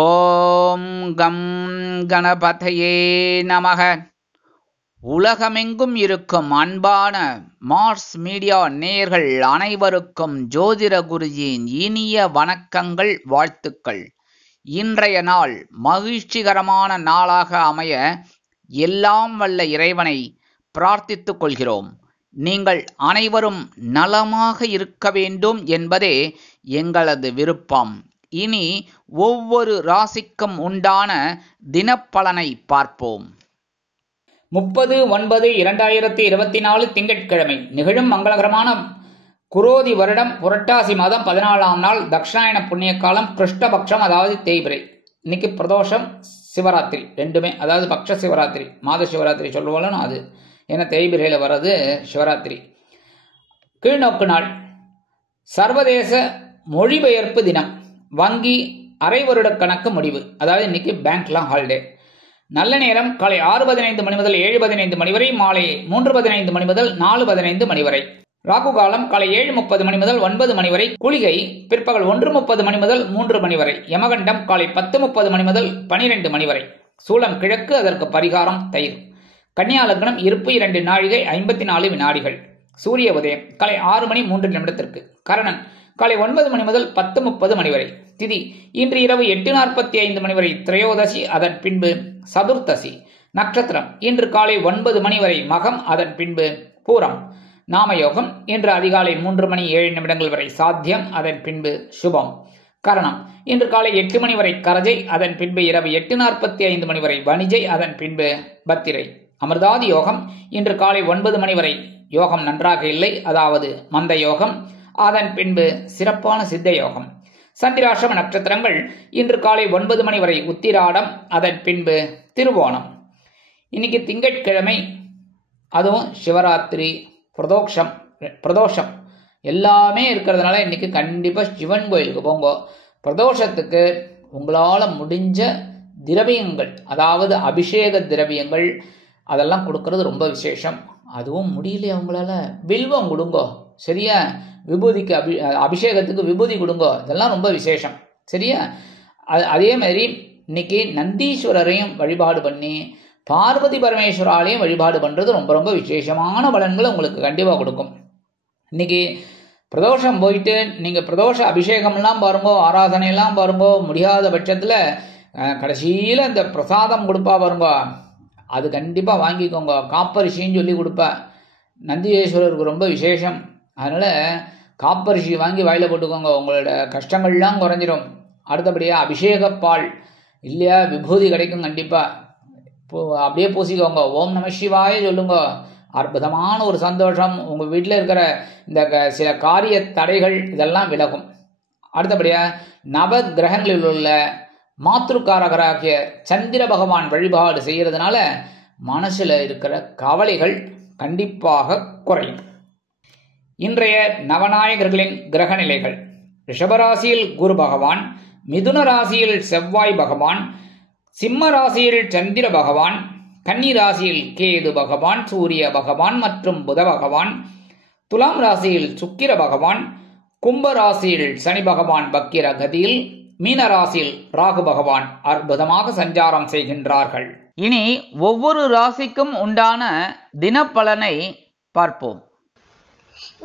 ஓம் come கணபதையே நமக. உலகமெங்கும் இருக்கும் அன்பான மார்ஸ் மீடியா நேயர்கள் அனைவருக்கும் ஜோதிட குருஜியின் இனிய வணக்கங்கள், வாழ்த்துக்கள். இன்றைய நாள் மகிழ்ச்சிகரமான நாளாக அமைய எல்லாம் வல்ல இறைவனை பிரார்த்தித்துக் கொள்கிறோம். நீங்கள் அனைவரும் நலமாக இருக்க வேண்டும் என்பதே எங்களது விருப்பம். இனி ஒவ்வொரு ராசிக்கும் உண்டான தினப்பலனை பார்ப்போம். 30/9/2024 திங்கட்கிழமை நிகழும் மங்களகரமான குரோதி வருடம் புரட்டாசி மாதம் 14ஆம் நாள், தக்ஷாயண புண்ணிய காலம், கிருஷ்ணபக்ஷம், அதாவது தேய்பிரை. இன்னைக்கு பிரதோஷம், சிவராத்திரி ரெண்டுமே, அதாவது பக்ஷ சிவராத்திரி, மாத சிவராத்திரி சொல்லுவோம் அது, ஏன்னா தேய்பிரையில் வர்றது சிவராத்திரி. கீழ்நோக்கு நாள், சர்வதேச மொழிபெயர்ப்பு தினம், வங்கி அரை வருட கணக்கு முடிவு, அதாவது இன்னைக்கு பேங்க்லாம் ஹாலிடே. நல்ல நேரம் காலை 6:15 மணி முதல் 7:15 மணி வரை, மாலை 3:15 மணி முதல் 4:15 மணி வரை. ராகு காலம் காலை 7:30 மணி முதல் 9 மணி வரை. குளிகை பிற்பகல் 1:30 மணி முதல் 3 மணி வரை. யமகண்டம் காலை 10:30 மணி முதல் 12 மணி வரை. சூலம் கிழக்கு, அதற்கு பரிகாரம் தயிர். கன்னியா லக்னம், இருப்பு 2 நாழிகை 54 வினாடிகள். சூரிய உதயம் காலை 6 மணி 3 நிமிடத்திற்கு. கரணன் காலை 9 மணி முதல் 10:30 மணி வரை. திதி இன்று இரவு 8:45 மணி வரை திரையோதசி, அதன் பின்பு சதுர்த்தசி. நட்சத்திரம் இன்று காலை 9 மணி வரை மகம், அதன் பின்பு பூரம். நாமயோகம் இன்று அதிகாலை 3 மணி 7 நிமிடங்கள் வரை சாத்தியம், அதன் பின்பு சுபம். கரணம் இன்று காலை 8 மணி வரை கரஜை, அதன் பின்பு இரவு 8:45 மணி வரை வணிஜை, அதன் பின்பு பத்திரை. அமிர்தாதி யோகம் இன்று காலை 9 மணி வரை யோகம் நன்றாக இல்லை, அதாவது மந்த யோகம், அதன் பின்பு சிறப்பான சித்த யோகம். சந்திராஷ்டம நட்சத்திரங்கள் இன்று காலை 9 மணி வரை உத்திராடம், அதன் பின்பு திருவோணம். இன்னைக்கு திங்கட்கிழமை, அதுவும் சிவராத்திரி, பிரதோஷம் எல்லாமே இருக்கிறதுனால இன்னைக்கு கண்டிப்பா சிவன் கோயிலுக்கு போங்க. பிரதோஷத்துக்கு உங்களால முடிஞ்ச திரவியங்கள், அதாவது அபிஷேக திரவியங்கள், அதெல்லாம் கொடுக்கறது ரொம்ப விசேஷம். அதுவும் முடியலையா உங்களால, வில்வம் கொடுங்கோ, சரியா? விபூதிக்கு அபிஷேகத்துக்கு விபூதி கொடுங்கோ, இதெல்லாம் ரொம்ப விசேஷம், சரியா? அதே மாதிரி இன்னைக்கு நந்தீஸ்வரரையும் வழிபாடு பண்ணி பார்வதி பரமேஸ்வராலையும் வழிபாடு பண்றது ரொம்ப ரொம்ப விசேஷமான பலன்களை உங்களுக்கு கண்டிப்பா கொடுக்கும். இன்னைக்கு பிரதோஷம் போயிட்டு நீங்க பிரதோஷ அபிஷேகம்லாம் பாருங்கோ, ஆராதனை எல்லாம் பாருங்கோ. முடியாத பட்சத்துல கடைசியில இந்த பிரசாதம் கொடுப்பா பாருங்கோ, அது கண்டிப்பா வாங்கிக்கோங்க. காப்பரிசின்னு சொல்லி கொடுப்பா, நந்தீஸ்வரருக்கு ரொம்ப விசேஷம். அதனால காப்பரிசி வாங்கி வாயில போட்டுக்கோங்க, உங்களோட கஷ்டங்கள்லாம் குறைஞ்சிரும். அடுத்தபடியா அபிஷேகப்பால் இல்லையா, விபூதி கிடைக்கும் கண்டிப்பா, அப்படியே பூசிக்கோங்க. ஓம் நம சிவாய சொல்லுங்க, அற்புதமான ஒரு சந்தோஷம். உங்க வீட்டில் இருக்கிற இந்த சில காரிய தடைகள் இதெல்லாம் விலகும். அடுத்தபடியா நவ கிரகங்களில் உள்ள மாத்ருக்காரகராகிய சந்திர பகவான் வழிபாடு செய்யறதுனால மனசுல இருக்கிற கவலைகள் கண்டிப்பாக குறையும். இன்றைய நவநாயகர்களின் கிரக நிலைகள்: ரிஷபராசியில் குரு பகவான், மிதுன ராசியில் செவ்வாய் பகவான், சிம்ம ராசியில் சந்திர பகவான், கன்னி ராசியில் கேது பகவான், சூரிய பகவான் மற்றும் புத பகவான், துலாம் ராசியில் சுக்கிர பகவான், கும்ப ராசியில் சனி பகவான் வக்கிர கதியில், மீன ராசியில் ராகு பகவான் அற்புதமாக சஞ்சாரம் செய்கின்றார்கள். இனி ஒவ்வொரு ராசிக்கும் உண்டான தினப்பலனை பார்ப்போம்.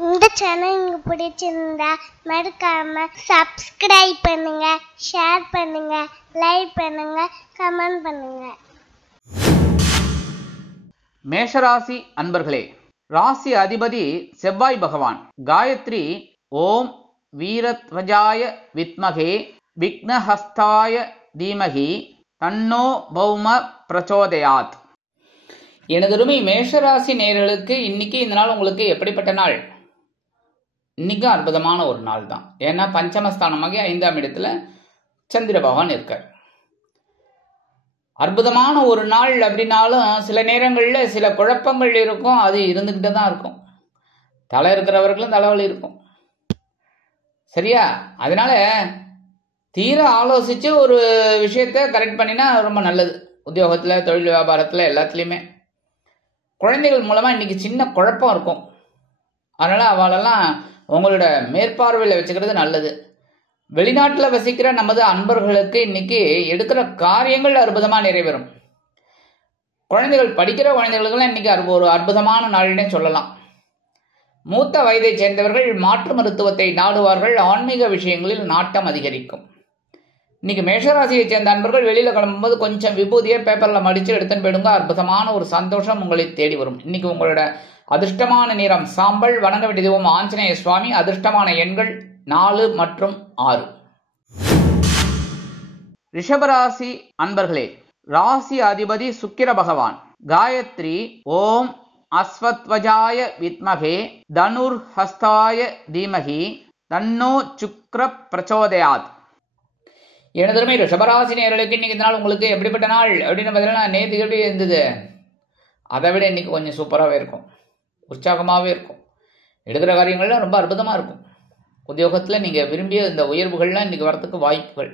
இந்த சேனல் உங்களுக்கு பிடிச்சிருந்தா மறக்காம சப்ஸ்கிரைப் பண்ணுங்க, ஷேர் பண்ணுங்க, லைக் பண்ணுங்க, கமெண்ட் பண்ணுங்க. மேஷராசி அன்பர்களே, ராசி அதிபதி செவ்வாய் பகவான். காயத்ரி ஓம் வீரத்வஜாய வித்மகே விக்னஹஸ்தாய தீமகி தன்னோ பௌம பிரச்சோதயாத். எனதருமை மேஷராசி நேயர்களுக்கு இன்னைக்கு இந்த நாள் உங்களுக்கு எப்படிப்பட்ட நாள்? இன்னைக்கும் அற்புதமான ஒரு நாள் தான். ஏன்னா பஞ்சமஸ்தானமாகி 5ஆம் இடத்துல சந்திர பகவான் இருக்கார். அற்புதமான ஒரு நாள் அப்படின்னாலும் சில நேரங்களில் சில குழப்பங்கள் இருக்கும், அது இருந்துகிட்டு தான் இருக்கும். தலை இருக்கிறவர்களும் தலைவலி இருக்கும், சரியா? அதனால தீர ஆலோசிச்சு ஒரு விஷயத்த கரெக்ட் பண்ணினா ரொம்ப நல்லது. உத்தியோகத்தில், தொழில் வியாபாரத்தில், எல்லாத்துலேயுமே குழந்தைகள் மூலமாக இன்னைக்கு சின்ன குழப்பம் இருக்கும். அதனால் அவளெல்லாம் உங்களோட மேற்பார்வையில் வச்சுக்கிறது நல்லது. வெளிநாட்டில் வசிக்கிற நமது அன்பர்களுக்கு இன்னைக்கு எடுக்கிற காரியங்கள் அற்புதமாக நிறைவேறும். குழந்தைகள் படிக்கிற குழந்தைகளுக்கெல்லாம் இன்னைக்கு ஒரு அற்புதமான நாள்னே சொல்லலாம். மூத்த வயதை சேர்ந்தவர்கள் மாற்று மருத்துவத்தை நாடுவார்கள். ஆன்மீக விஷயங்களில் நாட்டம் அதிகரிக்கும். இன்னைக்கு மேஷராசியை சேர்ந்த அன்பர்கள் வெளியில கிளம்பும்போது கொஞ்சம் விபூதியை பேப்பர்ல மடிச்சு எடுத்துன்னு போயிடுங்க. அற்புதமான ஒரு சந்தோஷம் உங்களை தேடி வரும். இன்னைக்கு உங்களோட அதிர்ஷ்டமான நிறம் சாம்பல். வணங்க வேண்டிய தெய்வம் ஆஞ்சநேய சுவாமி. அதிர்ஷ்டமான எண்கள் 4 மற்றும் 6. ரிஷபராசி அன்பர்களே, ராசி அதிபதி சுக்கிர பகவான். காயத்ரி ஓம் அஸ்வத்வஜாய வித்மகே தனுர் ஹஸ்தாய தீமகி தன்னோ சுக்ர பிரச்சோதயாத். எனதுமே ரிஷபராசி நேயர்களுக்கு இன்னைக்கு நாள் உங்களுக்கு எப்படிப்பட்ட நாள் அப்படின்னு பார்த்தீங்கன்னா, நேற்று எப்படி இருந்தது அதை விட இன்னைக்கு கொஞ்சம் சூப்பராகவே இருக்கும். உற்சாகமாகவே இருக்கும். எடுக்கிற காரியங்கள்லாம் ரொம்ப அற்புதமாக இருக்கும். உத்தியோகத்தில் நீங்கள் விரும்பிய இந்த உயர்வுகள்லாம் இன்றைக்கி வரத்துக்கு வாய்ப்புகள்.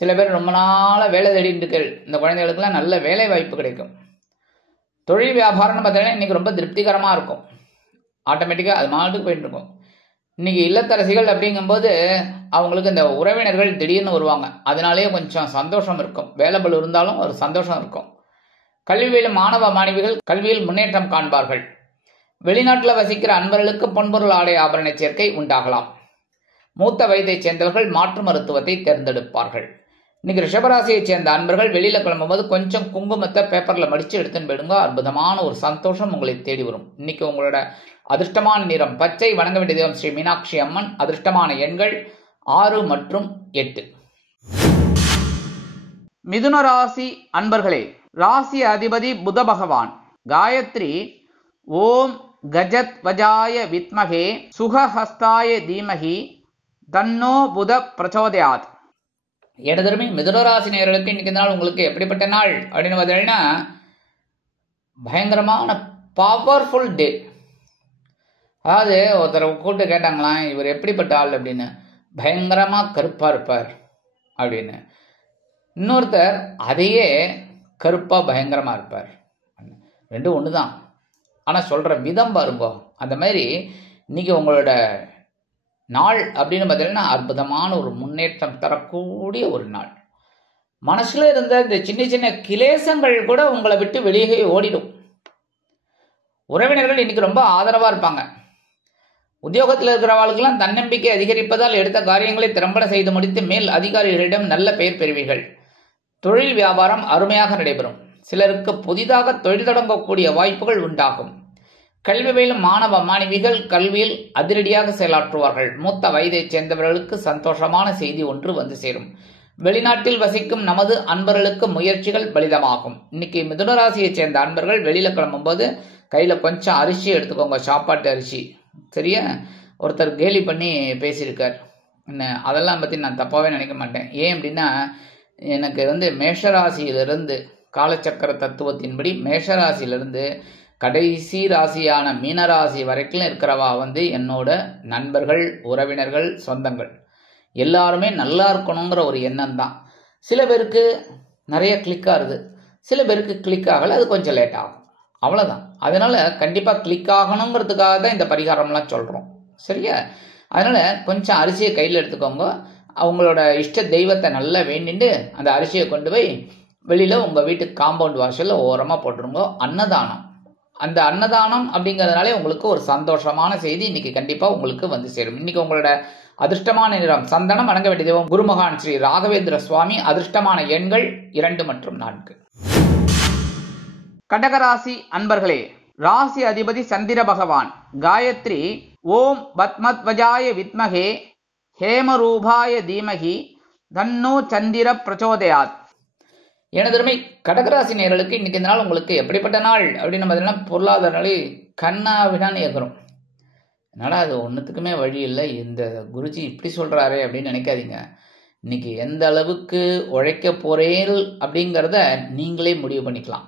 சில பேர் ரொம்ப நாளாக வேலை தேடிட்டு இந்த குழந்தைகளுக்கெல்லாம் நல்ல வேலை வாய்ப்பு கிடைக்கும். தொழில் வியாபாரம்னு பார்த்தீங்கன்னா இன்றைக்கி ரொம்ப திருப்திகரமாக இருக்கும். ஆட்டோமேட்டிக்காக அது மாட்டுக்கு போயிட்டு இருக்கும். இன்றைக்கி இல்லத்தரசிகள் அப்படிங்கும்போது அவங்களுக்கு இந்த உறவினர்கள் திடீர்னு வருவாங்க. அதனாலேயே கொஞ்சம் சந்தோஷம் இருக்கும். வேலைபல் இருந்தாலும் ஒரு சந்தோஷம் இருக்கும். கல்வியில் மாணவ மாணவிகள் கல்வியில் முன்னேற்றம் காண்பார்கள். வெளிநாட்டில் வசிக்கிற அன்பர்களுக்கு பொன்பொருள் ஆடை ஆபரண சேர்க்கை உண்டாகலாம். மூத்த வயதைச் சேர்ந்தவர்கள் மாற்று மருத்துவத்தை தேர்ந்தெடுப்பார்கள். இன்னைக்கு ரிஷபராசியைச் சேர்ந்த அன்பர்கள் வெளியில கிளம்பும்போது கொஞ்சம் குங்குமத்தை பேப்பர்ல மடிச்சு எடுத்துன்னு போயிடுங்க. அற்புதமான ஒரு சந்தோஷம் உங்களை தேடி வரும். இன்னைக்கு உங்களோட அதிர்ஷ்டமான நிறம் பச்சை. வணங்க வேண்டிய தெய்வம் ஸ்ரீ மீனாட்சி அம்மன். அதிர்ஷ்டமான எண்கள் 6 மற்றும் 8. மிதுன ராசி அன்பர்களே, ராசி அதிபதி புத பகவான். காயத்ரி ஓம் கஜத் வஜாய வித்மகே சுகஹஸ்தாய தீமகி தன்னோ புத பிரச்சோதயாத். எனதருமை மிதுனராசி நேயர்களுக்கு இன்னைக்கு நாள் உங்களுக்கு எப்படிப்பட்ட நாள் அப்படின்னு பார்த்தீங்கன்னா, பயங்கரமான பவர்ஃபுல் டே. அதாவது ஒருத்தரை கூப்பிட்டு கேட்டாங்களாம், இவர் எப்படிப்பட்ட ஆள் அப்படின்னு. பயங்கரமாக கருப்பாக இருப்பார் அப்படின்னு. இன்னொருத்தர் அதையே கருப்பாக பயங்கரமாக இருப்பார். ரெண்டும் ஒன்று தான், ஆனால் சொல்கிற விதம் பாருங்கோ. அந்த மாதிரி இன்னைக்கு உங்களோட நாள் அப்படின்னு பார்த்தீங்கன்னா அற்புதமான ஒரு முன்னேற்றம் தரக்கூடிய ஒரு நாள். மனசுல இருந்த இந்த சின்ன சின்ன கிளேசங்கள் கூட உங்களை விட்டு வெளியே ஓடிடும். உறவினர்கள் இன்னைக்கு ரொம்ப ஆதரவாக இருப்பாங்க. உத்தியோகத்தில் இருக்கிறவர்களுக்கெல்லாம் தன்னம்பிக்கை அதிகரிப்பதால் எடுத்த காரியங்களை திறம்பட செய்து முடித்து மேல் அதிகாரிகளிடம் நல்ல பெயர் பெறுவீர்கள். தொழில் வியாபாரம் அருமையாக நடைபெறும். சிலருக்கு புதிதாக தொழில் தொடங்கக்கூடிய வாய்ப்புகள் உண்டாகும். கல்வி பயிலும் மாணவ மாணவிகள் கல்வியில் அதிரடியாக செயலாற்றுவார்கள். மூத்த வயதைச் சேர்ந்தவர்களுக்கு சந்தோஷமான செய்தி ஒன்று வந்து சேரும். வெளிநாட்டில் வசிக்கும் நமது அன்பர்களுக்கு முயற்சிகள் பலிதமாகும். இன்னைக்கு மிதுனராசியைச் சேர்ந்த அன்பர்கள் வெளியில கிளம்பும்போது கையில கொஞ்சம் அரிசி எடுத்துக்கோங்க, சாப்பாட்டு அரிசி. சரியா? ஒருத்தர் கேலி பண்ணி பேசியிருக்கார். அதெல்லாம் பற்றி நான் தப்பாகவே நினைக்க மாட்டேன். ஏன் அப்படின்னா, எனக்கு மேஷராசியிலிருந்து காலச்சக்கர தத்துவத்தின்படி மேஷராசியிலிருந்து கடைசி ராசியான மீனராசி வரைக்கும் இருக்கிறவா என்னோட நண்பர்கள், உறவினர்கள், சொந்தங்கள் எல்லாருமே நல்லா இருக்கணுங்கிற ஒரு எண்ணம் தான். சில பேருக்கு நிறைய கிளிக் ஆகுது, சில பேருக்கு கிளிக் ஆகலை, அது கொஞ்சம் லேட் ஆகும், அவ்வளோதான். அதனால கண்டிப்பாக கிளிக் ஆகணுங்கிறதுக்காக தான் இந்த பரிகாரம்லாம் சொல்கிறோம். சரியா? அதனால கொஞ்சம் அரிசியை கையில் எடுத்துக்கோங்க. அவங்களோட இஷ்ட தெய்வத்தை நல்லா வேண்டிட்டு அந்த அரிசியை கொண்டு போய் வெளியில் உங்கள் வீட்டு காம்பவுண்ட் வாசலில் ஓரமாக போட்டுருங்க. அன்னதானம். அந்த அன்னதானம் அப்படிங்கிறதுனாலே உங்களுக்கு ஒரு சந்தோஷமான செய்தி இன்னைக்கு கண்டிப்பாக உங்களுக்கு வந்து சேரும். இன்னைக்கு உங்களோட அதிர்ஷ்டமான நிறம் சந்தனம். வணங்க வேண்டிய தெய்வம் குருமகான் ஸ்ரீ ராகவேந்திர சுவாமி. அதிர்ஷ்டமான எண்கள் 2 மற்றும் 4. கடகராசி அன்பர்களே, ராசி அதிபதி சந்திர பகவான். காயத்ரி ஓம் பத்மத்வஜாய வித்மகே ஹேமரூபாய தீமகி தன்னோ சந்திர பிரச்சோதயாத். எனதருமை கடகராசி நேயர்களுக்கு இன்னைக்கு இந்த நாள் உங்களுக்கு எப்படிப்பட்ட நாள் அப்படின்னு பார்த்தீங்கன்னா, பொருளாதார நிலை கண்ணாவிடான்னு ஏற்கிறோம். என்னடா அது ஒன்றுத்துக்குமே வழி இல்லை, இந்த குருஜி இப்படி சொல்கிறாரே அப்படின்னு நினைக்காதீங்க. இன்னைக்கு எந்த அளவுக்கு உழைக்க போறேன் அப்படிங்கிறத நீங்களே முடிவு பண்ணிக்கலாம்.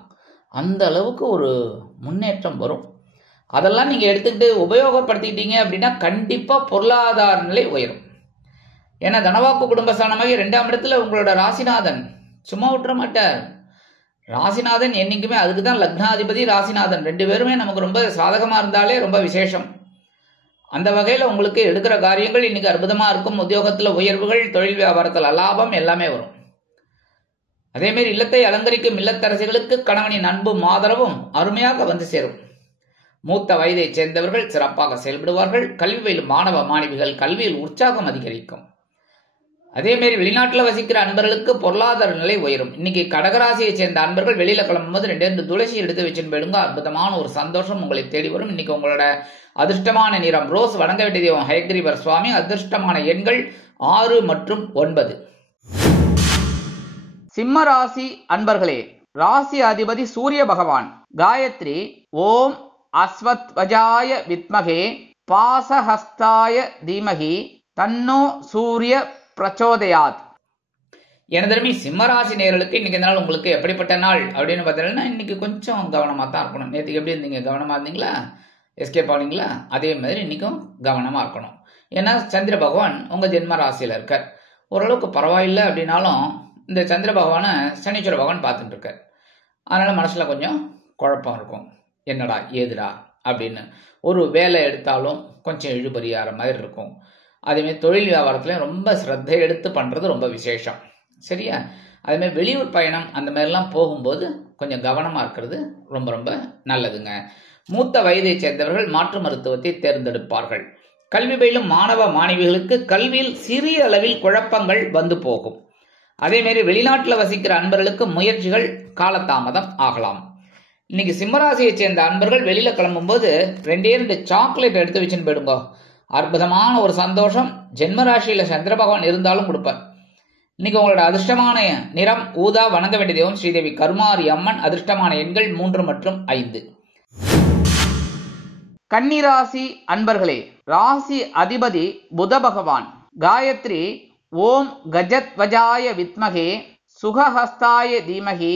அந்த அளவுக்கு ஒரு முன்னேற்றம் வரும். அதெல்லாம் நீங்கள் எடுத்துக்கிட்டு உபயோகப்படுத்திக்கிட்டீங்க அப்படின்னா கண்டிப்பாக பொருளாதார நிலை உயரும். ஏன்னா தனவாக்கு குடும்பஸ்தானமாக 2ஆம் இடத்துல உங்களோட ராசிநாதன் சும்மா விட்டுற மாட்டார். ராசிநாதன் என்னைக்குமே, அதுக்கு தான் லக்னாதிபதி ராசிநாதன் 2 பேருமே நமக்கு ரொம்ப சாதகமாக இருந்தாலே ரொம்ப விசேஷம். அந்த வகையில் உங்களுக்கு எடுக்கிற காரியங்கள் இன்னைக்கு அற்புதமாக இருக்கும். உத்தியோகத்தில் உயர்வுகள், தொழில் வியாபாரத்தில் லாபம் எல்லாமே வரும். அதேமாரி இல்லத்தை அலங்கரிக்கும் இல்லத்தரசிகளுக்கு கணவனின் அன்பும் ஆதரவும் அருமையாக வந்து சேரும். மூத்த வயதை சேர்ந்தவர்கள் சிறப்பாக செயல்படுவார்கள். கல்வி பயிலும் மாணவ மாணவிகள் கல்வியில் உற்சாகம் அதிகரிக்கும். அதேமாரி வெளிநாட்டில் வசிக்கிற அன்பர்களுக்கு பொருளாதார நிலை உயரும். இன்னைக்கு கடகராசியை சேர்ந்த அன்பர்கள் வெளியில கிளம்பும்போது 2 துளசி எடுத்து வச்சுன்னு போயிடுங்க. அற்புதமான ஒரு சந்தோஷம் உங்களை தேடி வரும். இன்னைக்கு உங்களோட அதிர்ஷ்டமான நிறம் ரோஸ். வணங்க வேண்டிய தெய்வம் ஹயக்ரீவர் சுவாமி. அதிர்ஷ்டமான எண்கள் 6 மற்றும் 9. சிம்ம ராசி அன்பர்களே, ராசி அதிபதி சூரிய பகவான். காயத்ரி ஓம் அஸ்வத்வஜாய வித்மகே பாசஹஸ்தாய தீமகி தன்னோ சூரிய பிரச்சோதயாத். எனதருமை சிம்மராசி நேயர்களுக்கு இன்னைக்கு நாள் உங்களுக்கு எப்படிப்பட்ட நாள் அப்படின்னு பார்த்தீங்கன்னா, இன்னைக்கு கொஞ்சம் கவனமாக தான் இருக்கணும். நேற்றுக்கு எப்படி இருந்தீங்க? கவனமாக இருந்தீங்களா? எஸ்கேப் ஆனீங்களா? அதே மாதிரி இன்னைக்கும் கவனமாக இருக்கணும். ஏன்னா சந்திர பகவான் உங்கள் ஜென்ம ராசியில் இருக்கார். ஓரளவுக்கு பரவாயில்லை அப்படின்னாலும் இந்த சந்திர பகவானை சனீஸ்வர பகவான் பார்த்துட்டு இருக்கார். அதனால மனசில் கொஞ்சம் குழப்பம் இருக்கும். என்னடா ஏதுடா அப்படின்னு. ஒரு வேலை எடுத்தாலும் கொஞ்சம் இழுபறியாகிற மாதிரி இருக்கும். அதேமாதிரி தொழில் வியாபாரத்துலையும் ரொம்ப ஸ்ரத்தை எடுத்து பண்ணுறது ரொம்ப விசேஷம். சரியா? அதேமாதிரி வெளியூர் பயணம் அந்த மாதிரிலாம் போகும்போது கொஞ்சம் கவனமாக இருக்கிறது ரொம்ப ரொம்ப நல்லதுங்க. மூத்த வயதை சேர்ந்தவர்கள் மாற்று மருத்துவத்தை தேர்ந்தெடுப்பார்கள். கல்வி பயிலும் மாணவ மாணவிகளுக்கு கல்வியில் சிறிய அளவில் குழப்பங்கள் வந்து போகும். அதேமாரி வெளிநாட்டில் வசிக்கிற அன்பர்களுக்கு முயற்சிகள் காலதாமதம் ஆகலாம். இன்னைக்கு சிம்மராசியை சேர்ந்த அன்பர்கள் வெளியில கிளம்பும்போது 2 சாக்லேட் எடுத்து வச்சுன்னு போயிடுங்க. அற்புதமான ஒரு சந்தோஷம் ஜென்மராசியில சந்திர பகவான் இருந்தாலும் கொடுப்பார். இன்னைக்கு உங்களோட அதிர்ஷ்டமான நிறம் ஊதா. வணங்க வேண்டிய தெய்வம் ஸ்ரீதேவி கருமாரி அம்மன். அதிர்ஷ்டமான எண்கள் 3 மற்றும் 5. கன்னிராசி அன்பர்களே, ராசி அதிபதி புத பகவான். காயத்ரி ஓம் கஜத்வஜாய வித்மகே சுகஹஸ்தாய தீமகி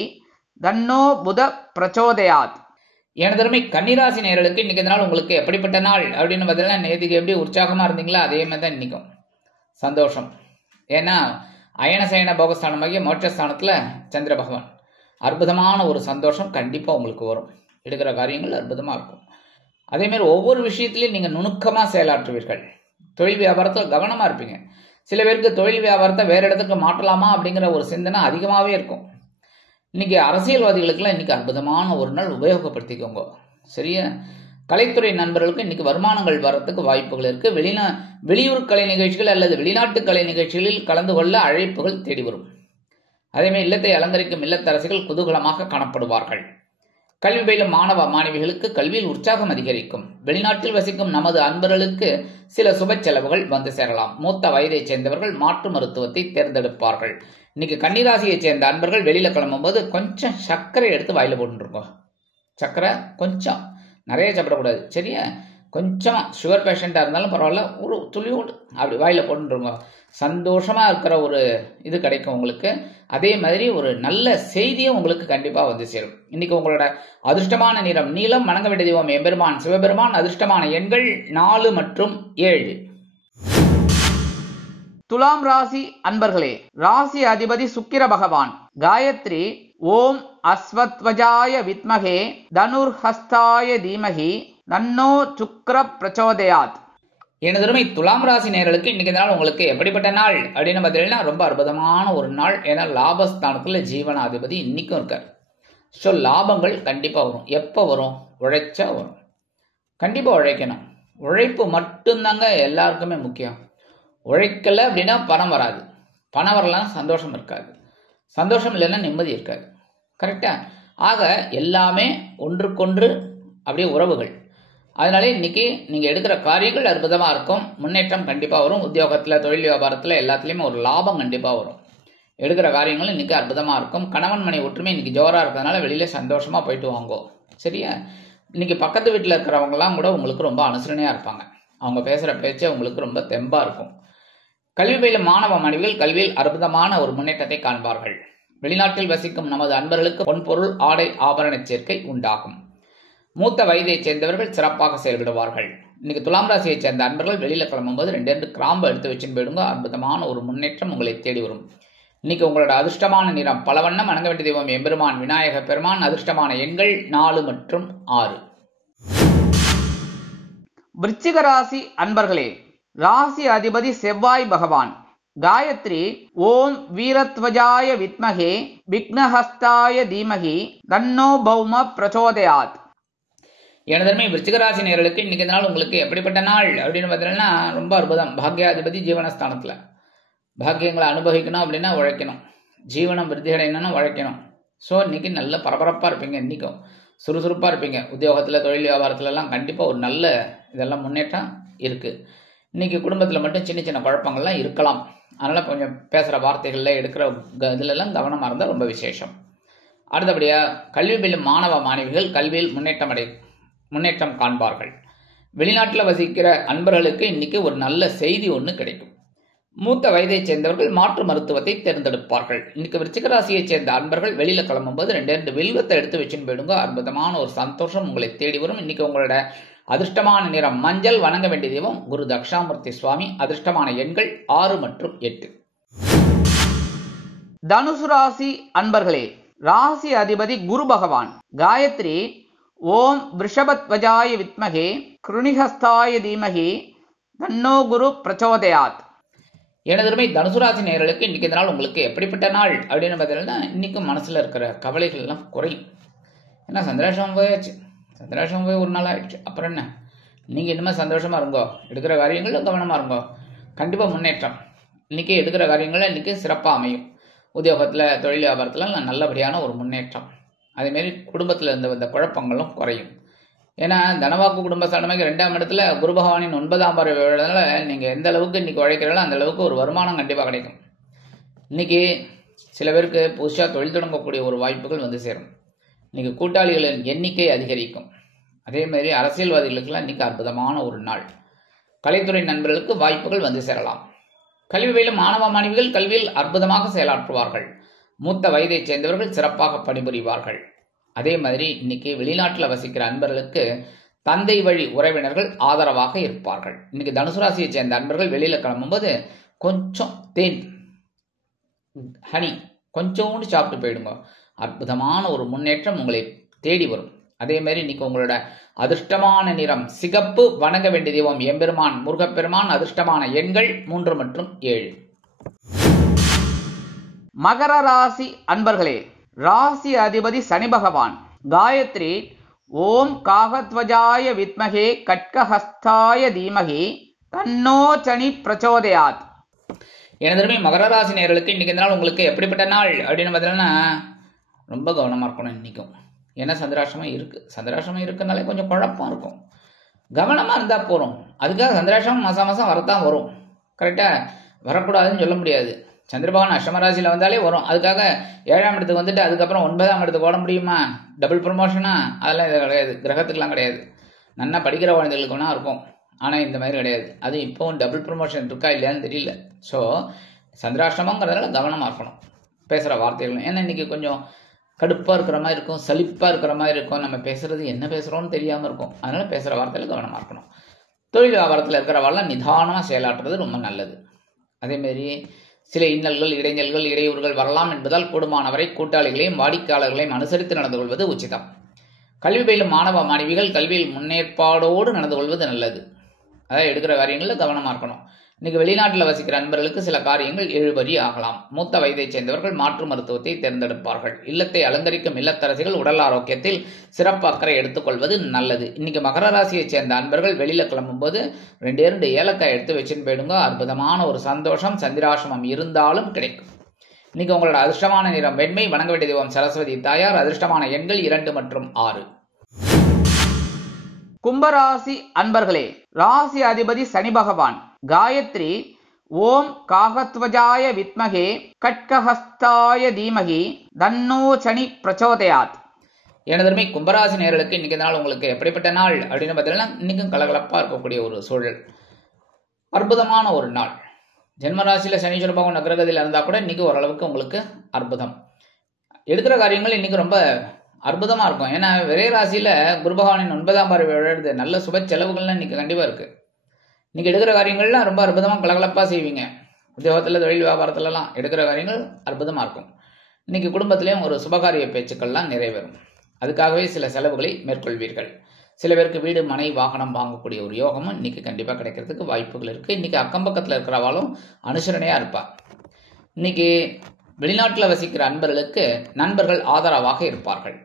தன்னோ புத பிரச்சோதயாத். எனதருமை கன்னிராசி நேயர்களுக்கு இன்னைக்கு நாள் உங்களுக்கு எப்படிப்பட்ட நாள் அப்படின்னு பார்த்தீங்கன்னா, நேற்றுக்கு எப்படி உற்சாகமாக இருந்தீங்களா அதே மாதிரி தான் இன்னைக்கும் சந்தோஷம். ஏன்னா அயனசயன போகஸ்தானமாகிய மோட்சஸ்தானத்தில் சந்திர பகவான். அற்புதமான ஒரு சந்தோஷம் கண்டிப்பாக உங்களுக்கு வரும். எடுக்கிற காரியங்கள் அற்புதமாக இருக்கும். அதேமாரி ஒவ்வொரு விஷயத்திலையும் நீங்கள் நுணுக்கமாக செயலாற்றுவீர்கள். தொழில் வியாபாரத்தில் கவனமாக இருப்பீங்க. சில பேருக்கு தொழில் வியாபாரத்தை வேறு இடத்துக்கு மாற்றலாமா அப்படிங்கிற ஒரு சிந்தனை அதிகமாகவே இருக்கும். இன்னைக்கு அரசியல்வாதிகளுக்கெல்லாம் இன்னைக்கு அற்புதமான ஒரு நாள் உபயோகப்படுத்திக்கோங்க. சரியா? கலைத்துறை நண்பர்களுக்கு இன்னைக்கு வருமானங்கள் வரத்துக்கு வாய்ப்புகள் இருக்கு. வெளியூர் கலை நிகழ்ச்சிகள் அல்லது வெளிநாட்டு கலை நிகழ்ச்சிகளில் கலந்து கொள்ள அழைப்புகள் தேடி வரும். அதேமாதிரி இல்லத்தை அலங்கரிக்கும் இல்லத்தரசிகள் குதூகலமாக காணப்படுவார்கள். கல்வி பயிலும் மாணவ மாணவிகளுக்கு கல்வியில் உற்சாகம் அதிகரிக்கும். வெளிநாட்டில் வசிக்கும் நமது அன்பர்களுக்கு சில சுப செலவுகள் வந்து சேரலாம். மூத்த வயதை சேர்ந்தவர்கள் மாற்று மருத்துவத்தை தேர்ந்தெடுப்பார்கள். இன்னைக்கு கன்னிராசியை சேர்ந்த அன்பர்கள் வெளியில கிளம்பும்போது கொஞ்சம் சர்க்கரை எடுத்து வாயில போட்டுருக்கோம். சர்க்கரை கொஞ்சம் நிறைய சாப்பிடக்கூடாது. சரியா? கொஞ்சமா சுகர் பேஷண்டாக இருந்தாலும் பரவாயில்ல, ஒரு துளியோடு அப்படி வாயில போட்டுருங்க. சந்தோஷமா இருக்கிற ஒரு இது கிடைக்கும் உங்களுக்கு. அதே மாதிரி ஒரு நல்ல செய்தியும் உங்களுக்கு கண்டிப்பாக வந்து சேரும். இன்னைக்கு உங்களோட அதிர்ஷ்டமான நிறம் நீலம். வணங்க வேண்டிய தெய்வம் எம்பெருமான் சிவபெருமான். அதிர்ஷ்டமான எண்கள் 4 மற்றும் 7. துலாம் ராசி அன்பர்களே, ராசி அதிபதி சுக்கிர பகவான். காயத்ரி ஓம் அஸ்வத்வஜாய வித்மகே தனுர்ஹஸ்தாய தீமகி தன்னோ சுக்கிர பிரச்சோதயாத். எனதருமை துலாம் ராசி நேயர்களுக்கு இன்னைக்கு நாள் உங்களுக்கு எப்படிப்பட்ட நாள் அப்படின்னு பார்த்தீங்கன்னா, ரொம்ப அற்புதமான ஒரு நாள். ஏன்னா லாபஸ்தானத்துல ஜீவனாதிபதி இன்னைக்கும் இருக்கார். ஸோ லாபங்கள் கண்டிப்பாக வரும். எப்போ வரும்? உழைச்சா வரும். கண்டிப்பாக உழைக்கணும். உழைப்பு மட்டும்தாங்க எல்லாருக்குமே முக்கியம். உழைக்கலை அப்படின்னா பணம் வராது. பணம் வரலாம் சந்தோஷம் இருக்காது. சந்தோஷம் இல்லைன்னா நிம்மதி இருக்காது. கரெக்டா? ஆக எல்லாமே ஒன்றுக்கொன்று அப்படியே உறவுகள். அதனால இன்னைக்கு நீங்கள் எடுக்கிற காரியங்கள் அற்புதமாக இருக்கும். முன்னேற்றம் கண்டிப்பாக வரும். உத்தியோகத்தில் தொழில் வியாபாரத்தில் எல்லாத்துலேயுமே ஒரு லாபம் கண்டிப்பாக வரும். எடுக்கிற காரியங்கள் இன்னைக்கு அற்புதமாக இருக்கும். கணவன் மனை ஒற்றுமை இன்னைக்கு ஜோராக இருக்கிறதுனால வெளியில சந்தோஷமாக போயிட்டு வாங்கோ. சரியா? இன்னைக்கு பக்கத்து வீட்டில் இருக்கிறவங்கலாம் கூட உங்களுக்கு ரொம்ப அனுசரணையாக இருப்பாங்க. அவங்க பேசுகிற பேச்சு உங்களுக்கு ரொம்ப தெம்பாக இருக்கும். கல்வி பயிலும் மாணவ மாணவிகள் கல்வியில் அற்புதமான ஒரு முன்னேற்றத்தை காண்பார்கள். வெளிநாட்டில் வசிக்கும் நமது அன்பர்களுக்கு பொன்பொருள் ஆடை ஆபரண சேர்க்கை உண்டாகும். மூத்த வயதை சேர்ந்தவர்கள் சிறப்பாக செயல்படுவார்கள். இன்னைக்கு துலாம் ராசியை சேர்ந்த அன்பர்கள் வெளியில கிளம்பும்போது 2 கிராம்பு எடுத்து வச்சுன்னு போயிடுங்க. அற்புதமான ஒரு முன்னேற்றம் உங்களை தேடி வரும். இன்னைக்கு உங்களோட அதிர்ஷ்டமான நிறம் பலவண்ணம். வணங்க வேண்டிய தெய்வம் எம்பெருமான் விநாயக பெருமான். அதிர்ஷ்டமான எண்கள் 4 மற்றும் 6. விருச்சிக ராசி அன்பர்களே, ராசி அதிபதி செவ்வாய் பகவான். காயத்ரி ஓம் வீரத்வஜாய வித்மகே விக்னஹஸ்தாய தீமகி தன்னோ பௌம பிரச்சோதயாத். எனதர்மை விருச்சிக ராசி நேயர்களுக்கு இன்னைக்கு நாள் உங்களுக்கு எப்படிப்பட்ட நாள் அப்படின்னு பார்த்தீங்கன்னா ரொம்ப அற்புதம். பாக்யாதிபதி ஜீவனஸ்தானத்தில் பாக்கியங்களை அனுபவிக்கணும் அப்படின்னா உழைக்கணும், ஜீவனம் விருத்தி அடையணும்னா உழைக்கணும். ஸோ இன்னைக்கு நல்ல பரபரப்பாக இருப்பீங்க, இன்றைக்கும் சுறுசுறுப்பாக இருப்பீங்க. உத்தியோகத்தில் தொழில் வியாபாரத்துலலாம் கண்டிப்பாக ஒரு நல்ல இதெல்லாம் முன்னேற்றம் இருக்குது. இன்றைக்கி குடும்பத்தில் மட்டும் சின்ன சின்ன குழப்பங்கள்லாம் இருக்கலாம். அதனால் கொஞ்சம் பேசுகிற வார்த்தைகளில் எடுக்கிற இதிலெல்லாம் கவனமாக இருந்தால் ரொம்ப விசேஷம். அடுத்தபடியாக கல்வி பயிலும் மாணவ மாணவிகள் கல்வியில் முன்னேற்றம் காண்பார்கள். வெளிநாட்டில் வசிக்கிற அன்பர்களுக்கு இன்னைக்கு ஒரு நல்ல செய்தி ஒன்று கிடைக்கும். மூத்த வயதைச் சேர்ந்தவர்கள் மாற்று மருத்துவத்தை தேர்ந்தெடுப்பார்கள். இன்னைக்கு விருச்சிக ராசியைச் சேர்ந்த அன்பர்கள் வெளியில் கிளம்பும்போது 2 வில்வத்தை எடுத்து வச்சுன்னு போயிடுங்க. அற்புதமான ஒரு சந்தோஷம் உங்களை தேடி வரும். இன்னைக்கு உங்களோட அதிர்ஷ்டமான நிறம் மஞ்சள். வணங்க வேண்டிய தெய்வம் குரு தக்ஷாமூர்த்தி சுவாமி. அதிர்ஷ்டமான எண்கள் 6 மற்றும் 8. தனுசு ராசி அன்பர்களே, ராசி அதிபதி குரு பகவான். காயத்ரி ஓம் விருஷபத்வஜாய வித்மகே கிருணிஹஸ்தாய தீமகி தன்னோ குரு பிரச்சோதயாத். எனதுமே தனுசு ராசி நேயர்களுக்கு இன்னைக்கு இந்த நாள் உங்களுக்கு எப்படிப்பட்ட நாள் அப்படின்னு பார்த்தீங்கன்னா இன்னைக்கு மனசுல இருக்கிற கவலைகள் எல்லாம் குறையும். ஏன்னா சந்திராஷ்டமம் போயாச்சு, சந்திராஷ்டமம் போய் ஒரு நாள் ஆயிடுச்சு. அப்புறம் என்ன, நீங்க இனிமேல் சந்தோஷமா இருங்கோ, எடுக்கிற காரியங்கள்ல கவனமா இருங்கோ, கண்டிப்பா முன்னேற்றம். இன்னைக்கு எடுக்கிற காரியங்கள்ல இன்னைக்கு சிறப்பாக அமையும். உத்தியோகத்தில் தொழில் வியாபாரத்தில் நல்லபடியான ஒரு முன்னேற்றம். அதேமாரி குடும்பத்தில் இருந்த இந்த குழப்பங்களும் குறையும். ஏன்னா தனவாக்கு குடும்ப ஸ்தானமாக 2ஆம் இடத்துல குரு பகவானின் 9ஆம் பார்வை விழுறதுனால நீங்கள் எந்த அளவுக்கு இன்னைக்கு உழைக்கிறீங்களோ அந்த அளவுக்கு ஒரு வருமானம் கண்டிப்பாக கிடைக்கும். இன்னைக்கு சில பேருக்கு புதுசாக தொழில் தொடங்கக்கூடிய ஒரு வாய்ப்புகள் வந்து சேரும். இன்னைக்கு கூட்டாளிகளின் எண்ணிக்கை அதிகரிக்கும். அதேமாதிரி அரசியல்வாதிகளுக்கெல்லாம் இன்னைக்கு அற்புதமான ஒரு நாள். கலைத்துறை நண்பர்களுக்கு வாய்ப்புகள் வந்து சேரலாம். கல்வி பயிலும் மாணவ மாணவிகள் கல்வியில் அற்புதமாக செயலாற்றுவார்கள். மூத்த வயதைச் சேர்ந்தவர்கள் சிறப்பாக பணிபுரிவார்கள். அதே மாதிரி இன்னைக்கு வெளிநாட்டில் வசிக்கிற அன்பர்களுக்கு தந்தை வழி உறவினர்கள் ஆதரவாக இருப்பார்கள். இன்னைக்கு தனுசு ராசியை சேர்ந்த அன்பர்கள் வெளியில கிளம்பும்போது கொஞ்சம் தேன் ஹனி கொஞ்சோண்டு சாப்பிட்டு போயிடுங்க. அற்புதமான ஒரு முன்னேற்றம் உங்களை தேடி வரும். அதே மாதிரி இன்னைக்கு உங்களோட அதிர்ஷ்டமான நிறம் சிகப்பு. வணங்க வேண்டிய தெய்வம் எம்பெருமான் முருகப்பெருமான். அதிர்ஷ்டமான எண்கள் 3 மற்றும் 7. மகர ராசி அன்பர்களே, ராசி அதிபதி சனி பகவான். காயத்ரி ஓம் காகத்வஜாய வித்மகே கட்கஹஸ்தாய தீமகி தன்னோ சனி பிரச்சோதயாத். எனதுமே மகர ராசி நேயர்களுக்கு இன்னைக்கு இந்த நாள் உங்களுக்கு எப்படிப்பட்ட நாள் அப்படின்னு பார்த்தீங்கன்னா ரொம்ப கவனமாக இருக்கணும். இன்னைக்கும் ஏன்னா சந்திராஷ்டமம் இருக்குது. சந்திராஷ்டமம் இருக்குனாலே கொஞ்சம் குழப்பம் இருக்கும். கவனமாக இருந்தால் போகிறோம். அதுக்காக சந்திராஷ்டமம் மாதம் வரத்தான் வரும். கரெக்டாக வரக்கூடாதுன்னு சொல்ல முடியாது. சந்திரபகவான் அஷ்டமராசியில் வந்தாலே வரும். அதுக்காக 7ஆம் இடத்துக்கு வந்துட்டு அதுக்கப்புறம் 9ஆம் இடத்துக்கு ஓட முடியுமா? டபுள் ப்ரொமோஷனா? அதெல்லாம் இது கிடையாது. கிரகத்துக்கெலாம் கிடையாது. நல்லா படிக்கிற குழந்தைகளுக்கு வேணா இருக்கும். ஆனால் இந்த மாதிரி கிடையாது. அது இப்போவும் டபுள் ப்ரொமோஷன் இருக்கா இல்லையான்னு தெரியல. ஸோ சந்திராஷ்டமங்கிறதுனால கவனமாக இருக்கணும் பேசுகிற வார்த்தைகள். ஏன்னா இன்றைக்கி கொஞ்சம் கடுப்பாக இருக்கிற மாதிரி இருக்கும், சலிப்பாக இருக்கிற மாதிரி இருக்கும். நம்ம பேசுகிறது என்ன பேசுகிறோன்னு தெரியாமல் இருக்கும். அதனால் பேசுகிற வார்த்தையில் கவனமாக இருக்கணும். தொழில் வியாபாரத்தில் இருக்கிறவெல்லாம் நிதானமாக செயலாற்றுறது ரொம்ப நல்லது. அதேமாரி சில இன்னல்கள், இடைஞ்சல்கள், இடையூறுகள் வரலாம் என்பதால் கூடுமானவரை கூட்டாளிகளையும் வாடிக்கையாளர்களையும் அனுசரித்து நடந்து கொள்வது உச்சிதம். கல்வி பயிலும் மாணவ மாணவிகள் கல்வியில் முன்னேற்பாடோடு நடந்து கொள்வது நல்லது. அதாவது எடுக்கிற காரியங்களில் கவனமாக இருக்கணும். இன்னைக்கு வெளிநாட்டில் வசிக்கிற அன்பர்களுக்கு சில காரியங்கள் இழுபறி ஆகலாம். மூத்த வயதைச் சேர்ந்தவர்கள் மாற்று மருத்துவத்தை தேர்ந்தெடுப்பார்கள். இல்லத்தை அலங்கரிக்கும் இல்லத்தரசிகள் உடல் ஆரோக்கியத்தில் சிறப்பு அக்கறை எடுத்துக்கொள்வது நல்லது. இன்னைக்கு மகர ராசியை சேர்ந்த அன்பர்கள் வெளியில கிளம்பும்போது 2 ஏலக்காய் எடுத்து வச்சுன்னு போயிடுங்க. அற்புதமான ஒரு சந்தோஷம் சந்திராசிரமம் இருந்தாலும் கிடைக்கும். இன்னைக்கு உங்களோட அதிர்ஷ்டமான நிறம் வெண்மை. வணங்க வேண்டிய தெய்வம் சரஸ்வதி தாயார். அதிர்ஷ்டமான எண்கள் 2 மற்றும் 6. கும்பராசி அன்பர்களே, ராசி அதிபதி சனி பகவான். காயத்ரி ஓம் காகத்வஜாய வித்மகே கட்கஹஸ்தாய தீமகி தன்னோ சனி பிரச்சோதயாத். எனதருமை கும்பராசி நேயர்களுக்கு இன்னைக்கு நாள் உங்களுக்கு எப்படிப்பட்ட நாள் அப்படின்னு பார்த்தீங்கன்னா இன்னைக்கும் கலகலப்பாக இருக்கக்கூடிய ஒரு சூழல். அற்புதமான ஒரு நாள். ஜென்மராசியில் சனீஸ்வர பகவான் நகரகதியில் இருந்தால் கூட இன்னைக்கு ஓரளவுக்கு உங்களுக்கு அற்புதம். எடுக்கிற காரியங்கள் இன்னைக்கு ரொம்ப அற்புதமாக இருக்கும். ஏன்னா விரை ராசியில் குரு பகவானின் 9ஆம் பார்வை விழுறது. நல்ல சுப செலவுகள்லாம் இன்னைக்கு கண்டிப்பாக இருக்குது. இன்னைக்கு எடுக்கிற காரியங்கள்லாம் ரொம்ப அற்புதமாக கலகலப்பாக செய்வீங்க. உத்தியோகத்தில் தொழில் வியாபாரத்துலலாம் எடுக்கிற காரியங்கள் அற்புதமாக இருக்கும். இன்னைக்கு குடும்பத்திலையும் ஒரு சுபகாரிய பேச்சுக்கள்லாம் நிறைவேறும். அதுக்காகவே சில செலவுகளை மேற்கொள்வீர்கள். சில பேருக்கு வீடு மனை வாகனம் வாங்கக்கூடிய ஒரு யோகமும் இன்னைக்கு கண்டிப்பாக கிடைக்கிறதுக்கு வாய்ப்புகள் இருக்குது. இன்னைக்கு அக்கம் பக்கத்தில் இருக்கிறவாலும் அனுசரணையாக இருப்பார். இன்னைக்கு வெளிநாட்டில் வசிக்கிற அன்பர்களுக்கு நண்பர்கள் ஆதரவாக இருப்பார்கள்.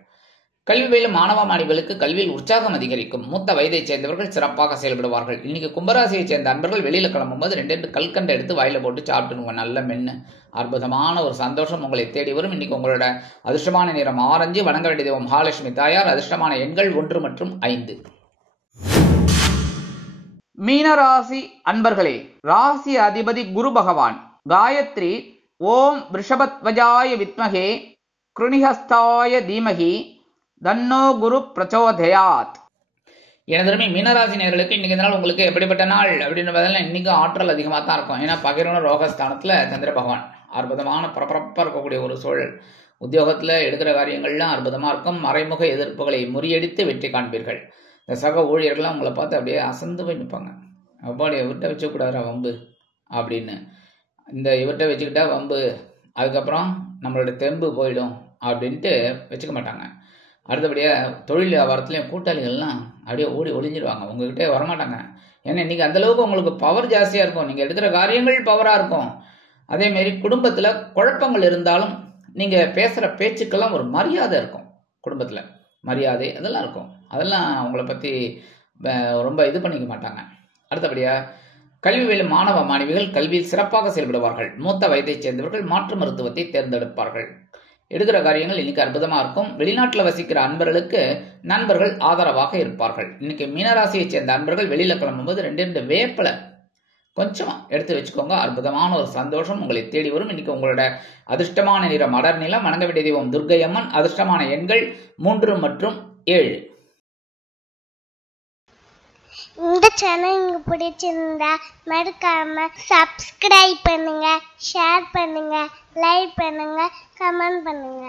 கல்வி பயிலும் மாணவ மாணவிகளுக்கு கல்வியில் உற்சாகம் அதிகரிக்கும். மூத்த வயதைச் சேர்ந்தவர்கள் சிறப்பாக செயல்படுவார்கள். இன்னைக்கு கும்பராசியைச் சேர்ந்த அன்பர்கள் வெளியில் கிளம்பும்போது 2 கல்கண்டை எடுத்து வாயில போட்டு சாப்பிட்டுருங்க. நல்ல மென்னு அற்புதமான ஒரு சந்தோஷம் உங்களை தேடி வரும். இன்னைக்கு உங்களோட அதிர்ஷ்டமான நிறம் ஆரஞ்சு. வணங்க வேண்டிய தெய்வம் மகாலட்சுமி தாயார். அதிர்ஷ்டமான எண்கள் 1 மற்றும் 5. மீனராசி அன்பர்களே, ராசி அதிபதி குரு பகவான். காயத்ரி ஓம் ரிஷபத்வஜாய வித்மகே கிருணிஹஸ்தாய தீமகி தன்னோ குரு பிரச்சோதயாத். எனதருமை மீனராசி நேயர்களுக்கு இன்னைக்கு நாள் உங்களுக்கு எப்படிப்பட்ட நாள் அப்படின்னு பார்த்தீங்கன்னா இன்னைக்கும் ஆற்றல் அதிகமாக தான் இருக்கும். ஏன்னா பகிர்ன ரோகஸ்தானத்தில் சந்திர பகவான் அற்புதமான பரபரப்பாக இருக்கக்கூடிய ஒரு சூழல். உத்தியோகத்தில் எடுக்கிற காரியங்கள்லாம் அற்புதமாக இருக்கும். மறைமுக எதிர்ப்புகளை முறியடித்து வெற்றி காண்பீர்கள். இந்த சக ஊழியர்கள்லாம் உங்களை பார்த்து அப்படியே அசந்து போய் நிற்பாங்க. அப்பாடி இவர்கிட்ட வச்சுக்கூடாதா வம்பு அப்படின்னு, இந்த இவர்கிட்ட வச்சுக்கிட்டா வம்பு, அதுக்கப்புறம் நம்மளோட தெம்பு போயிடும் அப்படின்ட்டு வச்சுக்க மாட்டாங்க. அடுத்தபடியாக தொழில் வியாபாரத்துலேயும் கூட்டாளிகள்லாம் அப்படியே ஓடி ஒளிஞ்சிடுவாங்க, உங்ககிட்டே வரமாட்டாங்க. ஏன்னா இன்றைக்கி அந்தளவுக்கு உங்களுக்கு பவர் ஜாஸ்தியாக இருக்கும். நீங்கள் எடுக்கிற காரியங்கள் பவராக இருக்கும். அதேமாரி குடும்பத்தில் குழப்பங்கள் இருந்தாலும் நீங்கள் பேசுகிற பேச்சுக்கெல்லாம் ஒரு மரியாதை இருக்கும். குடும்பத்தில் மரியாதை அதெல்லாம் இருக்கும். அதெல்லாம் உங்களை பற்றி ரொம்ப இது பண்ணிக்க மாட்டாங்க. அடுத்தபடியாக கல்வி பயிலும் மாணவ மாணவிகள் கல்வியில் சிறப்பாக செயல்படுவார்கள். மூத்த வயதைச் சேர்ந்தவர்கள் மாற்று மருத்துவத்தை தேர்ந்தெடுப்பார்கள். எடுக்கிற காரியங்கள் இன்னைக்கு அற்புதமாக இருக்கும். வெளிநாட்டில் வசிக்கிற அன்பர்களுக்கு நண்பர்கள் ஆதரவாக இருப்பார்கள். இன்னைக்கு மீனராசியைச் சேர்ந்த அன்பர்கள் வெளியில் கிளம்பும்போது 2 வேப்பிலை கொஞ்சமாக எடுத்து வச்சுக்கோங்க. அற்புதமான ஒரு சந்தோஷம் உங்களை தேடி வரும். இன்னைக்கு உங்களோட அதிர்ஷ்டமான நிறம் அடர் நிலம். வணங்க வேண்டிய தெய்வம் துர்க்கை அம்மன். அதிர்ஷ்டமான எண்கள் 3 மற்றும் 7. இந்த சேனல் உங்களுக்கு பிடிச்சிருந்தா மறக்காம சப்ஸ்கிரைப் பண்ணுங்க, ஷேர் பண்ணுங்க, லைக் பண்ணுங்க, கமெண்ட் பண்ணுங்க.